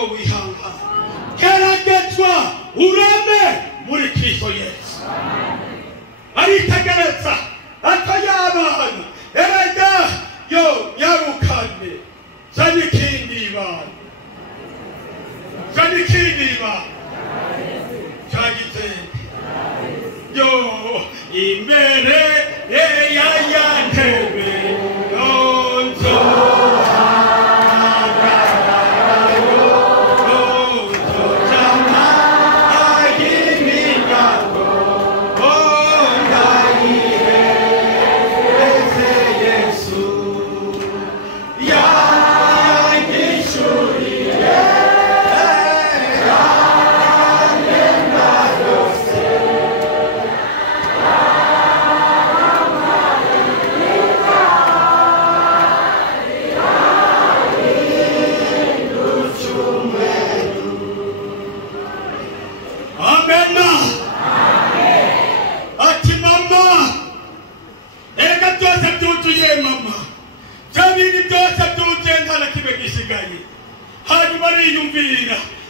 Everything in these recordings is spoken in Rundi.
mugabo wihangana geragezwa urame muri Kristo Yesu aritegereza atayabana erega yo yarukane zanikindi bana chagize yo imbere yayantebe onzo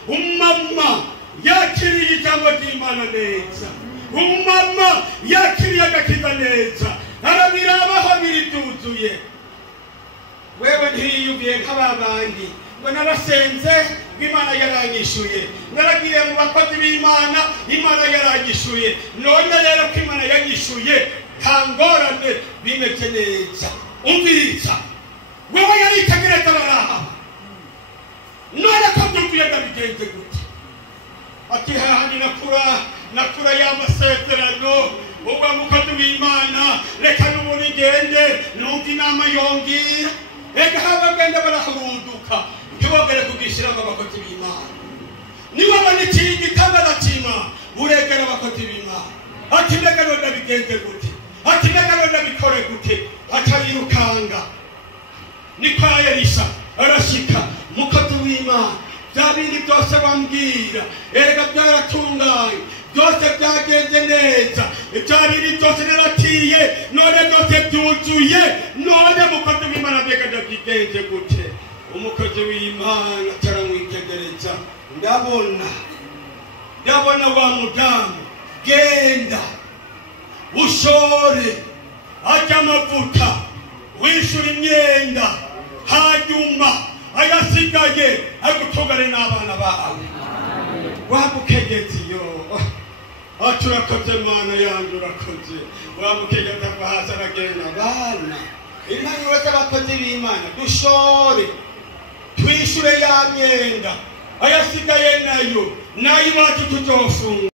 umama yakiriye ijambo ry'Imana neza umama yakiriye agakiza neza arabirabaho biriduzuye wewe ntiyiyumviye nk'ababandi ngo narasenze Imana yaranyishuye naragiye mu bakozi b'Imana Imana yaranyishuye none rero ko Imana yanyishuye ntangorane bimeze neza umviriza wewe yaritegereza baraha none ko dukuye ndabigenze gute ati hahandi nakura y'amasezerano ubwo mukozi w'Imana reka n'ubundi ngende numva inama yongira ega habagenda barahuduka ntibongere kubishiramo abakozi b'Imana niba bane ikindi kabaratima uregera abakozi b'Imana ati mbega none ndabigenze gute ati mbega none ndabikore gute atayirukanga ni kwa Elisa arashika mukozi w'Imana byabindi byose bambwira erega byaratunganye byose byagenze neza byabindi byose naratiye none byose byuzuye none mukozi w'Imana mbega ndabigenze gute umukozi w'Imana taramwitegereza ndabona wa mudamu genda ushore ajya amavuta wishura imyenda hanyuma ayasigaye agutungane n'abana bawe wagukegetse yo aturakoze Mana yanjye urakoze wamukegetse ava hasi aragenda abana impanuro z'abakozi b'Imana dushore twishure ya myenda ayasigaye nayo iwacu tuzofunga